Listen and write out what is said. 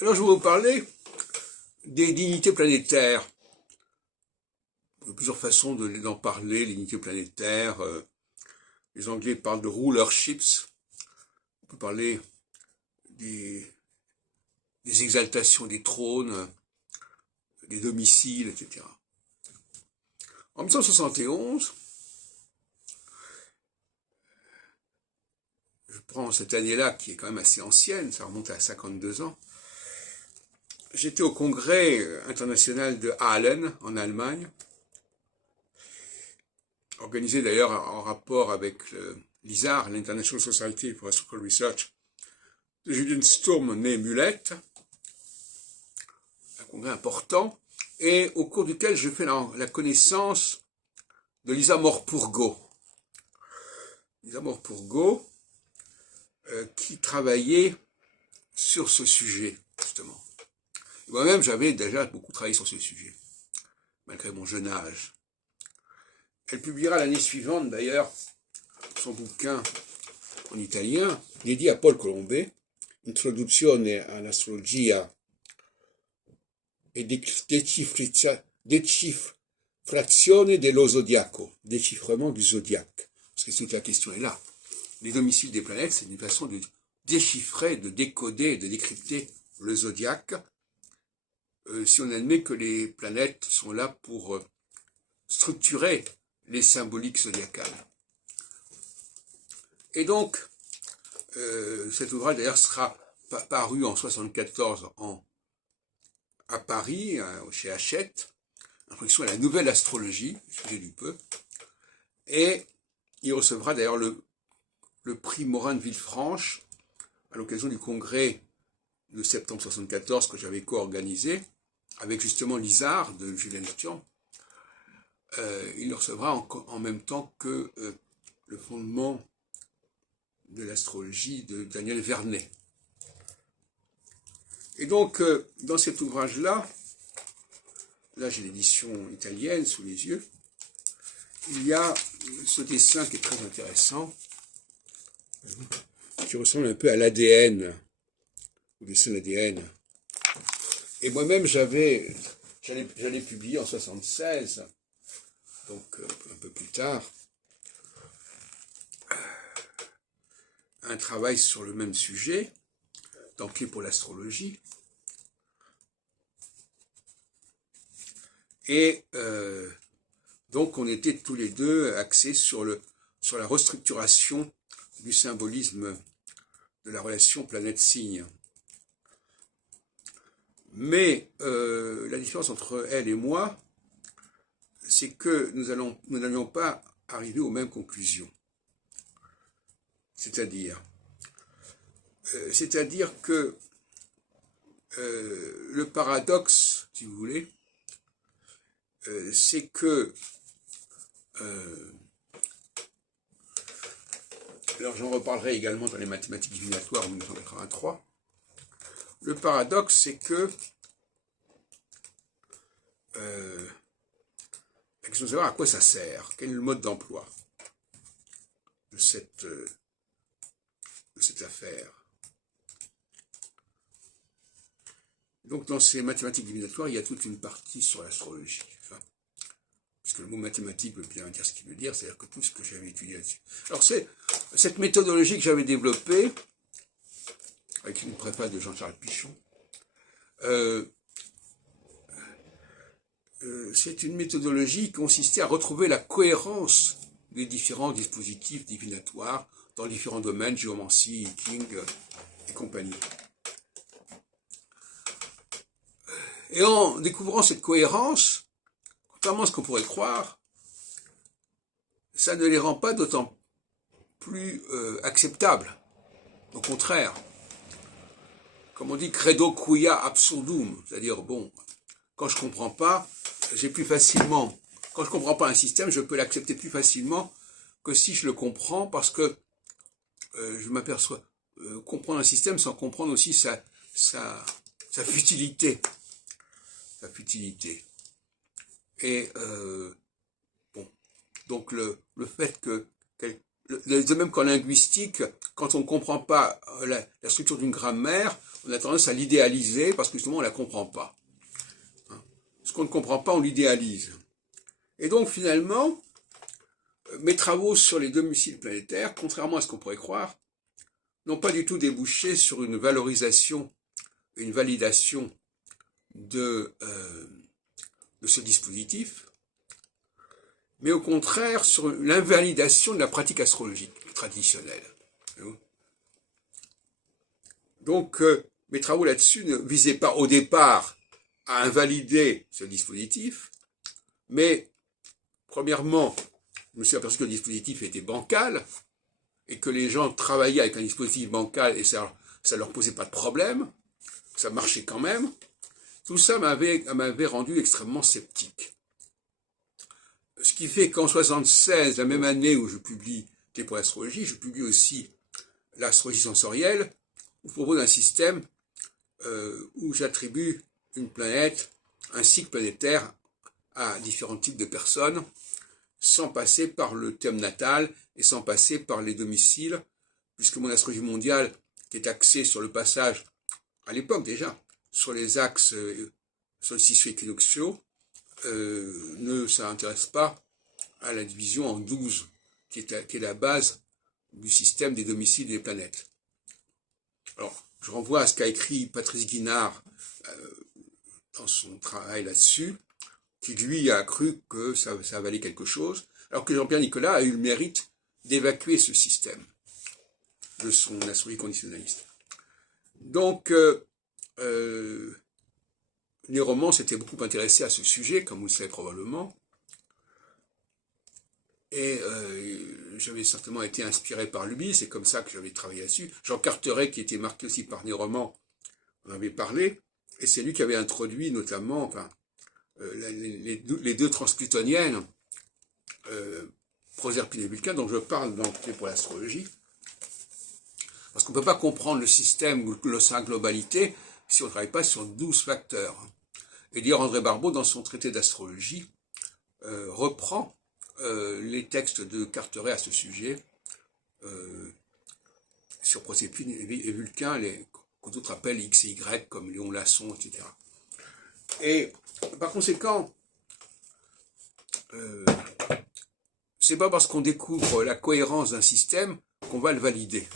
Alors, je vais vous parler des dignités planétaires. Il y a plusieurs façons d'en parler, les dignités planétaires. Les Anglais parlent de rulerships. On peut parler des, des exaltations des trônes, des domiciles, etc. En 1971, je prends cette année-là qui est quand même assez ancienne, ça remonte à 52 ans, j'étais au congrès international de Halle en Allemagne, organisé d'ailleurs en rapport avec l'ISAR, l'International Society for Astronomical Research, de Julian Sturm né Mulette, un congrès important, et au cours duquel je fais la connaissance de Lisa Morpurgo. Lisa Morpurgo, qui travaillait sur ce sujet, justement. Moi-même, j'avais déjà beaucoup travaillé sur ce sujet, malgré mon jeune âge. Elle publiera l'année suivante, d'ailleurs, son bouquin en italien, dédié à Paul Colombet, Introduzione all'astrologia e decifrazione dello zodiaco, déchiffrement du zodiaque. Parce que toute la question est là. Les domiciles des planètes, c'est une façon de déchiffrer, de décoder, de décrypter le zodiaque, si on admet que les planètes sont là pour structurer les symboliques zodiacales. Et donc, cet ouvrage d'ailleurs sera paru en 1974 à Paris, chez Hachette, introduction à la nouvelle astrologie, sujet du peu, et il recevra d'ailleurs le prix Morin de Villefranche à l'occasion du congrès de septembre 1974 que j'avais co-organisé avec justement l'ISAR de Julien Sturm. Il le recevra en même temps que le fondement de l'astrologie de Daniel Vernet. Et donc, dans cet ouvrage-là, là j'ai l'édition italienne sous les yeux, il y a ce dessin qui est très intéressant, qui ressemble un peu à l'ADN, au dessin de l'ADN. Et moi-même, j'allais publier en 1976, donc un peu plus tard, un travail sur le même sujet, dans Clé pour l'astrologie. Et donc on était tous les deux axés sur la restructuration du symbolisme de la relation planète-signe. Mais la différence entre elle et moi, c'est que nous n'allions pas arriver aux mêmes conclusions. C'est-à-dire que le paradoxe, si vous voulez, c'est que alors j'en reparlerai également dans les mathématiques divinatoires en 1983. Le paradoxe, c'est que la question de savoir à quoi ça sert, quel est le mode d'emploi de cette affaire. Donc dans ces mathématiques divinatoires, il y a toute une partie sur l'astrologie. Enfin, puisque le mot mathématique veut bien dire ce qu'il veut dire, c'est-à-dire que tout ce que j'avais étudié là-dessus. Alors c'est cette méthodologie que j'avais développée, avec une préface de Jean-Charles Pichon, c'est une méthodologie qui consistait à retrouver la cohérence des différents dispositifs divinatoires dans différents domaines, géomancie, King et compagnie. Et en découvrant cette cohérence, contrairement à ce qu'on pourrait croire, ça ne les rend pas d'autant plus acceptables. Au contraire, comme on dit, credo quia absurdum, c'est-à-dire, bon, quand je comprends pas, j'ai plus facilement, quand je comprends pas un système, je peux l'accepter plus facilement que si je le comprends, parce que je m'aperçois, comprendre un système sans comprendre aussi sa futilité. Sa futilité. Et bon, donc le fait que de même qu'en linguistique, quand on ne comprend pas la structure d'une grammaire, on a tendance à l'idéaliser parce que justement on ne la comprend pas. Ce qu'on ne comprend pas, on l'idéalise. Et donc finalement, mes travaux sur les domiciles planétaires, contrairement à ce qu'on pourrait croire, n'ont pas du tout débouché sur une valorisation, une validation de ce dispositif, mais au contraire sur l'invalidation de la pratique astrologique traditionnelle. Donc, mes travaux là-dessus ne visaient pas au départ à invalider ce dispositif, mais premièrement, je me suis aperçu que le dispositif était bancal, et que les gens travaillaient avec un dispositif bancal et ça leur posait pas de problème, ça marchait quand même. Tout ça m'avait rendu extrêmement sceptique. Ce qui fait qu'en 76, la même année où je publie Clés pour l'astrologie, je publie aussi l'astrologie sensorielle, où je propose un système où j'attribue une planète, un cycle planétaire à différents types de personnes, sans passer par le thème natal et sans passer par les domiciles, puisque mon astrologie mondiale, qui est axée sur le passage, à l'époque déjà, sur les axes solsticiaux équinoxiaux, ne s'intéresse pas à la division en 12, qui est la base du système des domiciles des planètes. Alors, je renvoie à ce qu'a écrit Patrice Guinard dans son travail là-dessus, qui lui a cru que ça valait quelque chose, alors que Jean-Pierre Nicolas a eu le mérite d'évacuer ce système de son astrologie conditionnaliste. Donc, les romans s'étaient beaucoup intéressés à ce sujet, comme vous le savez probablement, et j'avais certainement été inspiré par lui, c'est comme ça que j'avais travaillé là-dessus. Jean Carteret, qui était marqué aussi par les romans, en avait parlé, et c'est lui qui avait introduit notamment, enfin, les deux transplutoniennes, Proserpine et Vulcain, dont je parle dans Clés pour l'astrologie, parce qu'on ne peut pas comprendre le système ou sa globalité si on ne travaille pas sur 12 facteurs. Et d'ailleurs, André Barbeau, dans son traité d'astrologie, reprend les textes de Carteret à ce sujet, sur Proserpine et Vulcain, que d'autres appellent X et Y, comme Léon Lasson, etc. Et par conséquent, c'est pas parce qu'on découvre la cohérence d'un système qu'on va le valider.